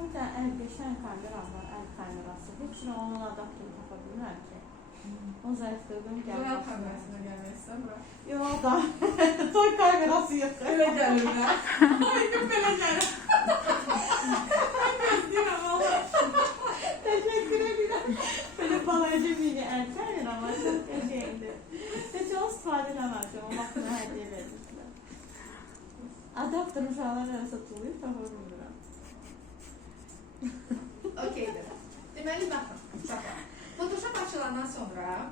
Ama bir tane el, beş tane kamera var, el kamerası. Hepsini onun adaptörü tapabilirler ki. O zayıflığım Duran geldi. kamerasına gelmek istemiyorum. Yok da toy kamerası yok. Öyle gelirler. Ay bir böyle gelir. Teşekkür ederim. Böyle balayıcı bir ama çok o istifadə eləməmişəm, o vaxtına hədiyyə vermişlər. Adaptör uşaqlar arası satılıyor, tapa bilmirəm. Okeydir. Deməli baxın, uşaqlar. Photoshop açılandan sonra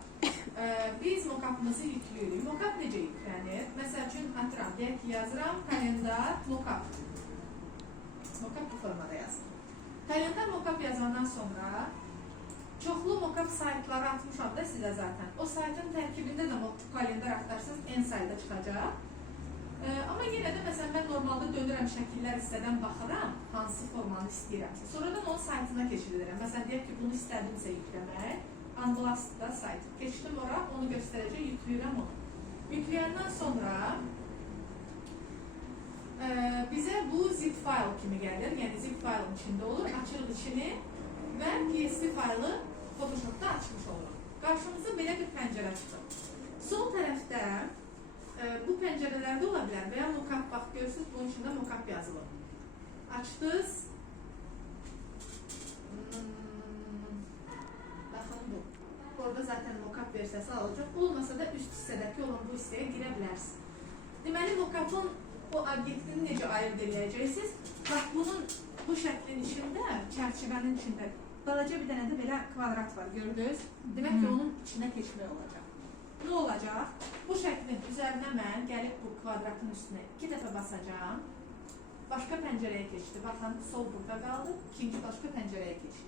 e, biz mokapımızı yüklüyoruz. Mokap necə yüklənir? Məsəl üçün atıram, deyək ki, yazıram kalendar mokap. Mokap bu formada yazılır. Kalendar mokap yazandan sonra çoxlu mokap saytları atmışam da sizə zaten. O saytın tərkibində də kalendar axtarsanız en sayda çıxacaq. Məsələn mən normalda dönürəm şəkillər hissədən baxıram, hansı formanı istəyirəmsə. Sonradan onun saytına keçirirəm. Məsələn deyək ki, bunu istədimsə yükləmək, Unblastda sayt. Keçdim ora, onu göstərəcək, yükləyirəm onu. Yükləyəndən sonra e, bizə bu zip fayl kimi gəlir. Yəni zip faylın içində olur. Açırıq içini və PSD faylı Photoshopda açmış oluruq. Qarşımıza belə bir pəncərə çıxır. Sol tərəfdə e, bu pəncərələrdə ola bilər və ya mockup bax görürsüz bunun içində mockup yazılıb. Açdınız. Hmm, Baxın bu. Orada zaten mockup versiyası alacaq. Olmasa da üst hissədəki olan bu hissəyə girə bilərsiniz. Deməli mockup'ın o obyektini necə ayırd edəcəksiniz? Bax bunun bu şəklin içində, çərçivənin içində balaca bir dənə də belə kvadrat var, gördünüz? Demək ki, onun içinə keçmək olacaq. Nə olacaq? Bu şəklin üzərinə mən gəlib bu kvadratın üstünə iki dəfə basacağam. Başqa pəncərəyə keçdi. Baxın, sol burada qaldı. İkinci başqa pəncərəyə keçdi.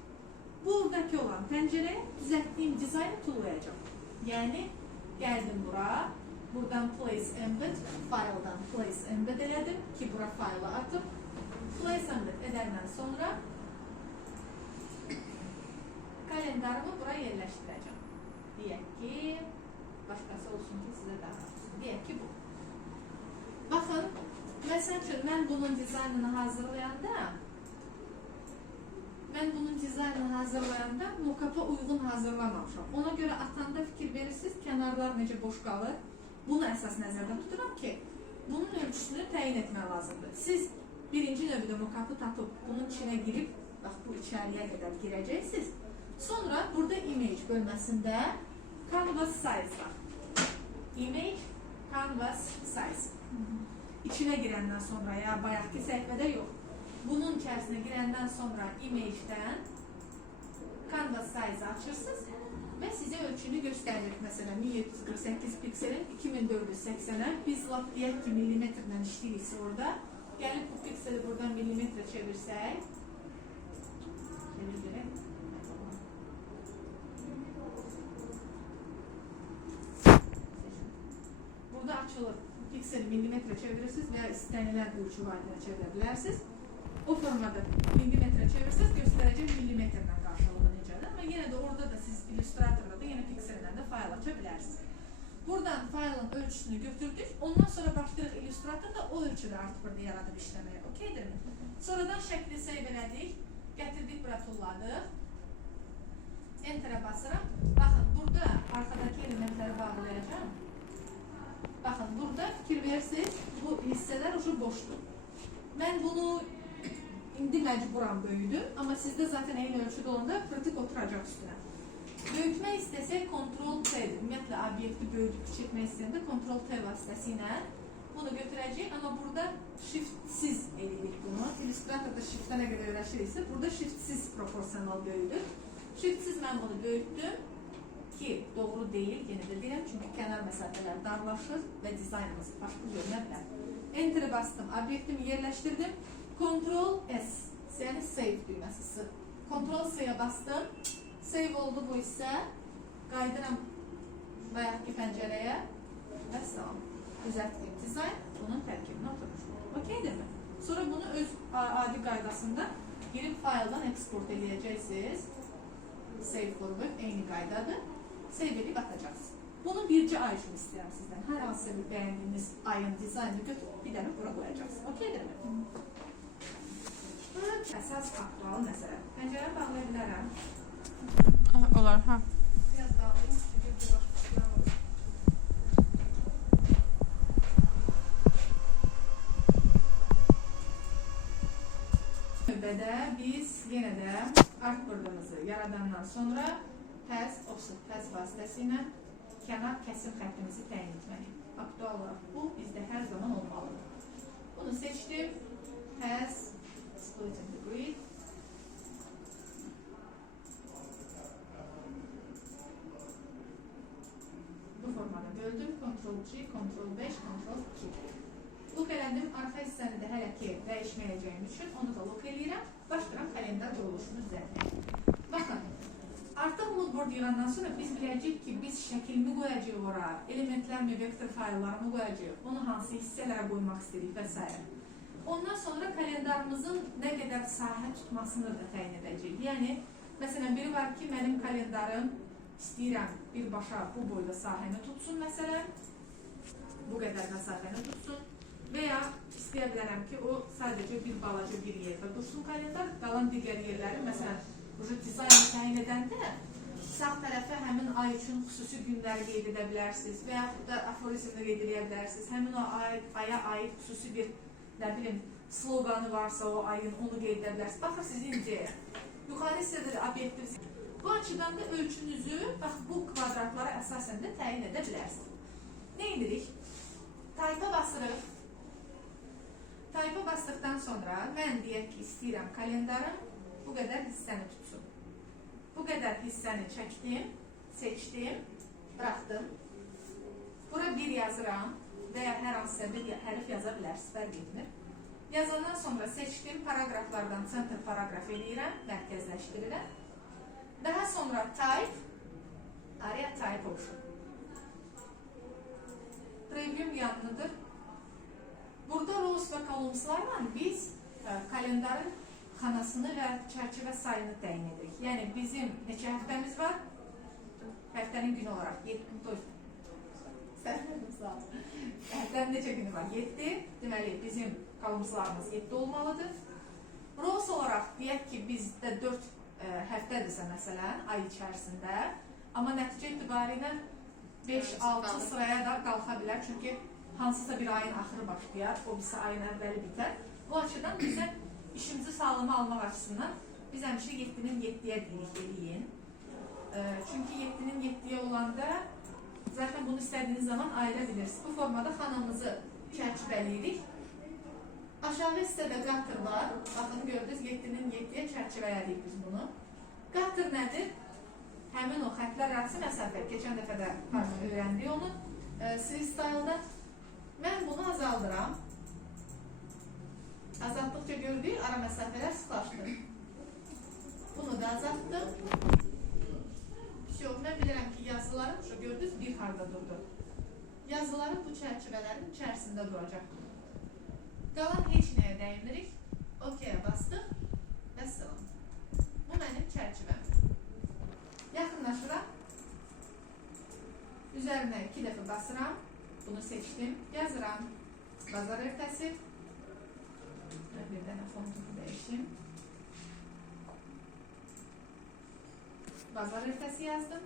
Buradakı olan pəncərəyə düzəltdiyim dizaynı tullayacağam. Yəni gəldim bura. Buradan place embed, file'dan place embed elədim ki, bura faylı atıb. Place embed edəndən sonra kalendarımı bura yerləşdirəcəm. Deyək ki, başqası olsun ki, sizə daha olsun. Ki, bu. Baxın, məsəl üçün mən bunun dizaynını hazırlayanda mən bunun dizaynını hazırlayanda mokapa uyğun hazırlamamışam. Ona görə atanda fikir verirsiniz, kənarlar necə boş qalır. Bunu əsas nəzərdə tuturam ki, bunun ölçüsünü təyin etmək lazımdır. Siz birinci növbədə mokapı tapıb bunun içinə girib, bax bu içəriyə qədər girəcəksiniz. Sonra burada image bölməsində canvas size var. Canvas size. İçinə girəndən sonra ya bayaqki səhifədə yox. Bunun içərisinə girəndən sonra image-dən canvas size açırsınız və sizə ölçünü göstərir. Məsələn, 1748 pikselin 2480-ə biz lap deyək ki, millimetrlə işləyiriksə orada, gəlib bu pikseli buradan millimetrə çevirsək, çevir Burada açılır. Pikseli millimetre çevirirsiniz veya istenilen ölçü haline çevirebilirsiniz. O formada millimetre çevirirseniz göstereceğim millimetreden karşılığı necədir. Ama yine de orada da siz Illustrator'da da yine pikselinden de fayl açabilirsiniz. Buradan faylın ölçüsünü götürdük. Ondan sonra başlayırıq Illustrator'da o ölçüdə artıq burada yaradıb işləməyə. Okeydirmi? Sonradan şəkli save elədik. Gətirdik bura tulladıq. Enter'e basıram. Baxın burada arkadaki elementləri bağlayacağım. Bakın verirsiniz, bu hisseler ucu boşdur. Ben bunu indi mecburen büyüdüm ama sizde zaten eyni ölçüde olanda pratik oturacak üstüne. Büyütme istesek Ctrl T, ümumiyyətlə obyekti büyütüp çekmek istəyəndə Ctrl T vasitəsilə bunu götürəcək, amma burada shiftsiz edirik bunu. Illustratorda shiftə nə qədər burada shiftsiz proporsional böyüdür. Shiftsiz mən bunu böyütdüm ki doğru değil yine de deyirəm çünkü kenar mesafeler darlaşır ve dizaynımız farklı görünə bilər. Enter'ı bastım, obyektimi yerleştirdim. Ctrl S, yani save düğmesi. S. Ctrl S'ye bastım. Save oldu bu ise. Qaydıram bayaqki pəncərəyə və salam. Düzəltdiyim dizayn bunun tərkibinə oturur. Okeydir mi? Sonra bunu öz adi qaydasında girib fayldan eksport edəcəksiniz. Save format eyni qaydadır. Save edib atacaqsınız. Bunu bircə ay üçün istəyirəm sizdən. Hər hansı bir bəyəndiyiniz ayın dizaynını götürüb bir dənə bura qoyacaqsınız. Okeydir mi? Əsas aktual məsələ. Pəncərəni bağlaya bilərəm. Olar, ha. Biraz bağlayayım. Növbədə biz yenə də art bordamızı yaradandan sonra pəs, offset vasitəsilə kənar kəsim xəttimizi təyin etməliyik. Aktual olaraq bu bizdə hər zaman olmalıdır. Bunu seçdim. Pəs, split and degree. Bu formada böldüm. Ctrl C, Ctrl 5, Ctrl 2. Lok elədim. Arxa hissəni də hələ ki dəyişməyəcəyim üçün onu da lok eləyirəm. Başlayıram kalendar quruluşunu düzəltməyə. Baxın. Artıq moodboard yığandan sonra biz biləcəyik ki, biz şəklimi qoyacağıq ora, elementlərimi, vektor fayllarımı qoyacağıq, onu hansı hissələrə qoymaq istəyirik və. Ondan sonra kalendarımızın nə qədər sahə tutmasını da təyin edəcəyik. Yəni, məsələn, biri var ki, mənim kalendarım istəyirəm birbaşa bu boyda sahəni tutsun məsələn, bu qədər məsafəni tutsun və ya istəyə bilərəm ki, o sadəcə bir balaca bir yerdə dursun kalendar, qalan digər yerləri məsələn, bu dizaynı təyin edəndə sağ tərəfə həmin ay üçün xüsusi günləri qeyd edə bilərsiniz və yaxud da aforizmini qeyd edə bilərsiniz. Həmin o ay, aya aid xüsusi bir nə bilim sloqanı varsa o ayın onu qeyd edə bilərsiniz. Baxın sizin incəyə. Yuxarı hissədə də obyektiv Bu açıdan da ölçünüzü bax bu kvadratlara əsasən də təyin edə bilərsiniz. Nə edirik? Taypa basırıq. Taypa basdıqdan sonra mən deyək ki, istəyirəm kalendarım bu qədər hissəni tutsun. Bu qədər hissəni çəkdim, seçdim, buraxdım. Bura bir yazıram və ya hər hansısa bir hərf yaza bilərsiniz, fərq etmir. Yazandan sonra seçdim, paragraflardan center paragraf eləyirəm, mərkəzləşdirirəm. Daha sonra type, araya type option. Preview yanlıdır. Burada rows ve columnslarla biz e, kalendarın xanasını və çərçivə sayını təyin edirik. Yəni bizim neçə həftəmiz var? Həftənin günü olaraq 7 dur. Həftənin neçə günü var? 7. Deməli bizim columnslarımız 7 olmalıdır. Rows olaraq deyək ki, bizdə 4 ə, həftədirsə məsələn ay içərisində, amma nəticə etibarilə 5-6 sıraya da qalxa bilər. Çünki hansısa bir ayın axırı başlayar, o birisi ayın əvvəli bitər. Bu açıdan bizə işimizi sağlama almaq açısından biz həmişə 7-nin 7-yə deyirik eləyin. Ə, Çünki 7-nin 7-yə olanda zaten bunu istədiyiniz zaman ayıra bilirsiniz. Bu formada xanamızı çərçivələyirik. Aşağı hissədə qatır var. Baxın gördünüz 7-nin 7-yə çərçivələdik biz bunu. Qatır nədir? Həmin o xəttlər arası məsafə. Keçən dəfə də öyrəndik onu. E, Freestyle-da mən bunu azaldıram. Azaltdıqca gördük, ara məsafələr sıxlaşdı. Bunu da azaltdım. Yox, mən bilirəm ki, yazılarım şu gördünüz bir harda durdu. Yazılarım bu çərçivələrin içərisində duracaq. Qalan heç nəyə dəymirik. OK-yə bastıq. Vəssalam. Bu mənim çərçivəm. Yaxınlaşıram. Üzərinə iki dəfə basıram. Bunu seçdim. Yazıram. Bazar ertəsi. Dənə fontunu dəyişim. Bazar ertəsi yazdım.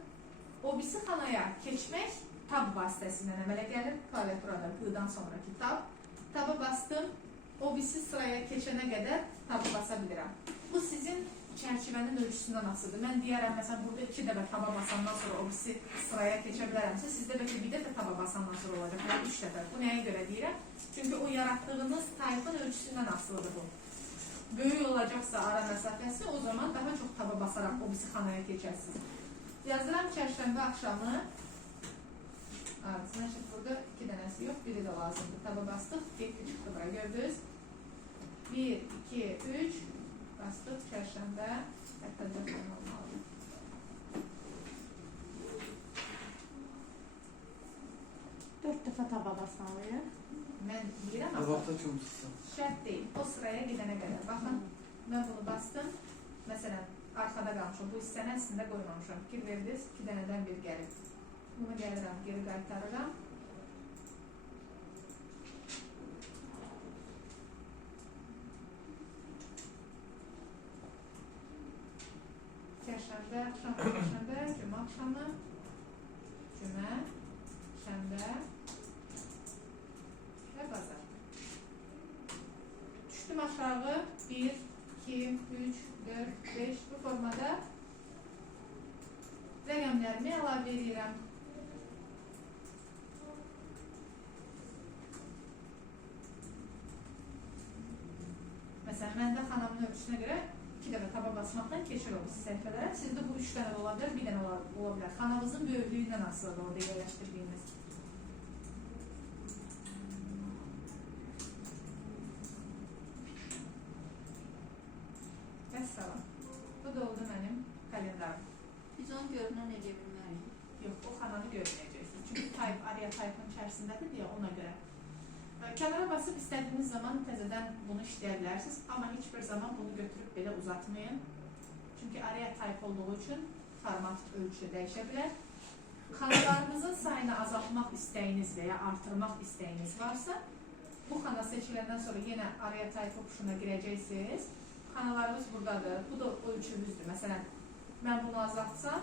O birisi xanaya keçmək tab vasitəsilə əmələ gəlir. Klaviaturada qıdan sonraki tab. Taba bastım. O birisi sıraya keçənə qədər tabı basa bilirəm. Bu sizin çərçivənin ölçüsündən asılıdır. Mən deyərəm, məsələn, burada iki dəfə taba basandan sonra o birisi sıraya keçə bilərəmsə, sizdə bəlkə bir dəfə taba basandan sonra olacaq, ya üç dəfə. Bu nəyə görə deyirəm? Çünki o yaratdığınız tayfın ölçüsündən asılıdır bu. Böyük olacaqsa ara məsafəsi, o zaman daha çox taba basaraq o birisi xanaya keçərsiniz. Yazıram çərşənbə axşamı. Evet, значит, burada iki dənəsi yox, biri də lazımdır. Taba bastıq, getdi çıxdı bura, gördünüz? 1, 2, 3, bastıq çərşənbə, hətta 4 dənə olmalıdır. Dört dəfə taba basalıyıq. Bu axı, vaxta çoxdur. şərt deyil. O sıraya gedənə qədər. Baxın, mən bunu bastım. Məsələn, arxada qalmışam. Bu hissəni əslində qoymamışam. Fikir verdiniz, iki dənədən bir gəlir. Bunu gəlirəm, geri qaytarıram. şənbə, axşam, şənbə, cümə axşamı, cümə, şənbə və bazar. Düşdüm aşağı 1, 2, 3, 4, 5 bu formada rəqəmlərimi əlavə edirəm. Məsələn, məndə xanımın ölçüsünə görə iki dəfə taba basmaqdan keçir o səhifələrə. Sizdə bu üç dənə də ola bilər, bir dənə ola, bilər. Xanavızın böyüklüyündən asılıdır orada yerləşdirdiyiniz. Vəssalam. Bu da oldu mənim kalendarım. Biz onu görünən edə bilmərik. Yox, o xananı görməyəcəksiniz. Çünki type, araya type-ın içərisindədir deyə ona görə. Ə, Kənara basıb istədiyiniz zaman təzədən bunu işləyə bilərsiniz, amma heç bir zaman bunu götürüb belə uzatmayın. Çünki araya type olduğu üçün format ölçü dəyişə bilər. Xanalarınızın sayını azaltmaq istəyiniz və ya artırmaq istəyiniz varsa, bu xana seçiləndən sonra yenə araya type optiona girəcəksiniz. Xanalarımız buradadır. Bu da ölçümüzdür. Məsələn, mən bunu azaltsam,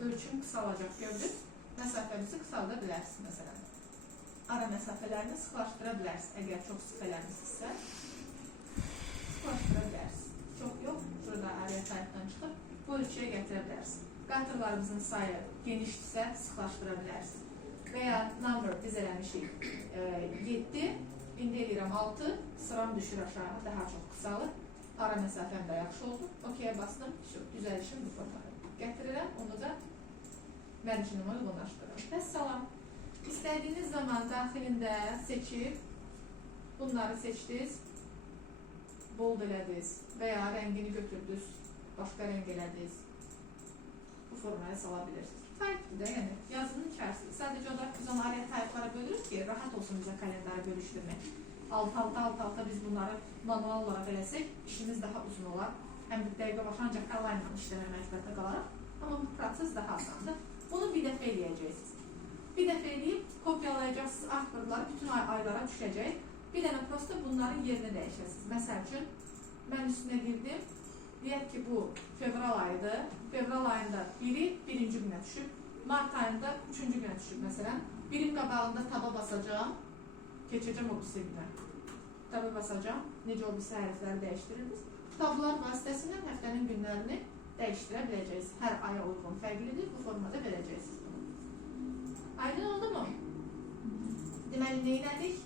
ölçüm qısalacaq gördük. Məsafəmizi qısalda bilərsiniz məsələn. Ara məsafələrini sıxlaşdıra bilərsiniz əgər çox sıx eləmisinizsə. Sıxlaşdıra bilərsiniz. Çox yox, şurada araya saytdan çıxıb bu ölçüyə gətirə bilərsiniz. Qatırlarımızın sayı genişdirsə sıxlaşdıra bilərsiniz. Və number biz eləmişik e, 7, indi eləyirəm 6, sıram düşür aşağı, daha çox qısalır. Ara məsafəm də yaxşı oldu. OK-yə bastım, şu düzəlişim bu formada. Gətirirəm, onu da mərcinimə uyğunlaşdırıram. Vəssalam. İstədiyiniz zaman daxilində seçib, bunları seçdiniz, bold elədiniz və ya rəngini götürdünüz, başqa rəng elədiniz. Bu formaya sala bilirsiniz. Type-dir də, yəni yazının içərisində. Sadəcə o da biz onu araya type-lara bölürük ki, rahat olsun bizə kalendarı bölüşdürmək. Alt alta alt alta biz bunları manual olaraq eləsək, işimiz daha uzun olar. Həm də dəqiqə başı ancaq əlayla işləmə məcburiyyətində qalaraq. Amma bu proses daha asandır. Bunu bir dəfə eləyəcəksiniz. Bir dəfə eləyib kopyalayacaqsınız artbırları bütün ay aylara düşəcək. Bir dənə prosta bunların yerini dəyişəsiniz. Məsəl üçün mən üstünə girdim. Deyək ki, bu fevral ayıdır. Fevral ayında biri birinci günə düşüb. Mart ayında üçüncü günə düşüb məsələn. Birin qabağında taba basacağım. Keçəcəm o günə. Taba basacağım. Necə o birisi hərfləri dəyişdirirsiniz. Tablar vasitəsilə həftənin günlərini dəyişdirə biləcəksiniz. Hər aya uyğun fərqlidir. Bu formada verəcəksiniz. Aydın oldu mu? Deməli, neynədik?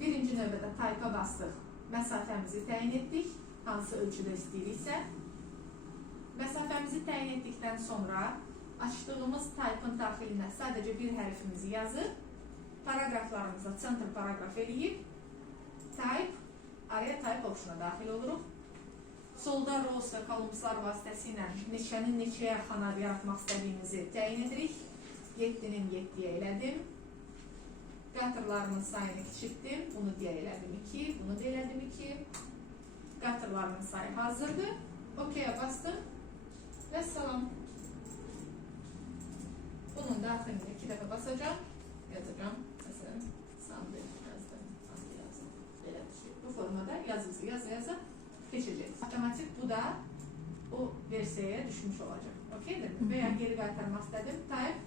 Birinci növbədə taypa bastıq. Məsafəmizi təyin etdik. Hansı ölçüdə istəyiriksə. Məsafəmizi təyin etdikdən sonra açdığımız taypın daxilinə sadəcə bir hərfimizi yazıb, paragraflarımıza center paragraf eləyib, type, araya type optiona daxil oluruq. Solda rows və kolumnslar vasitəsilə neçənin neçəyə xana yaratmaq istədiyimizi təyin edirik. 7-nin 7-yə elədim. Qatırlarımın sayını kiçiltdim. Bunu deyə elədim 2, bunu da elədim 2. Qatırlarımın sayı hazırdır. OK-yə bastım. Və salam. Bunun daxilində iki dəfə basacağım. Yazacağım. Məsələn, sandı yazdım. Sandı yazdım. Belə düşür. Bu formada yazınızı yaza yaza keçəcəksiniz. Avtomatik bu da versiyaya düşmüş olacaq. Okeydir mi? Və ya geri qaytarmaq istədim. Type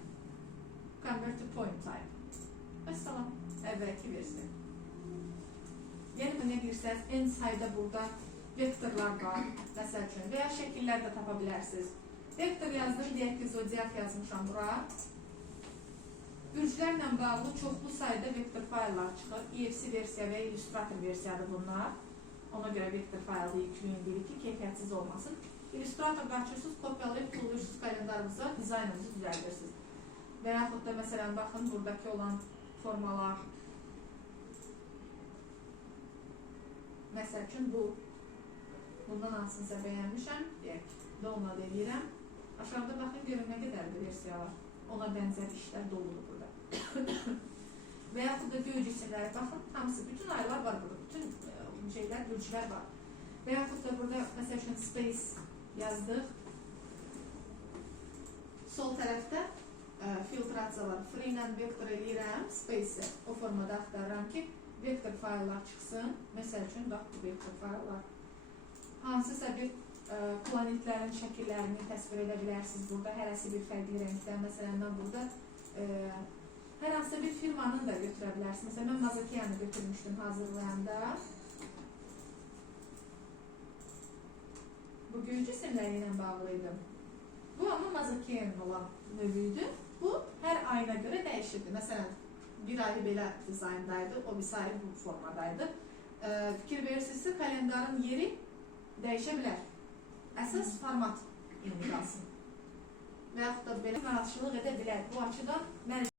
convert to point type. Və salam. Əvvəlki versiya. Yeni bu nə deyirsəz, en sayda burada vektorlar var, məsəl üçün, və ya şəkillər də tapa bilərsiniz. Vektor yazdım, deyək ki, zodiak yazmışam bura. Bürclərlə bağlı çoxlu sayda vektor fayllar çıxır. EFC versiya və Illustrator versiyadır bunlar. Ona görə vektor faylı yükləyin deyirik ki, keyfiyyətsiz olmasın. Illustrator qaçırsınız, kopyalayıb qulluyorsunuz kalendarınıza, dizaynınızı düzəldirsiniz. Və yaxud da məsələn, baxın, buradakı olan formalar. Üçün bu. Bundan hansınısa bəyənmişəm, deyək, download edirəm. Aşağıda baxın görün nə qədər bir versiya var. Ona bənzər işlər doludur burada. Və yaxud da göy cisimləri baxın, hamısı, bütün aylar var burada, bütün e, şeylər, bölçülər var. Və yaxud da burada məsəl üçün space yazdıq. Sol tərəfdə e, filtrasiyalar, free ilə vektor eləyirəm, space o formada axtarıram ki, vektor fayllar çıxsın. Məsəl üçün, bax bu vektor fayllar. Hansısa bir ə, planetlərin şəkillərini təsvir edə bilərsiniz burada. Hərəsi bir fərqli rəngdə. Məsələn, mən burada ə, hər hansı bir firmanın da götürə bilərsiniz. Məsələn, mən Mazakiyanı götürmüşdüm hazırlayanda. Bu gül cisimləri ilə bağlı idi. Bu amma Mazakiyanın olan növüydü. Bu hər ayına görə dəyişirdi. Məsələn, bir ayı belə dizayndaydı, o bir ayı bu formadaydı. Ə, fikir verirsinizsə, kalendarın yeri dəyişə bilər. Əsas format eyni qalsın. Və yaxud da belə narahatçılıq edə bilər. Bu açıdan mən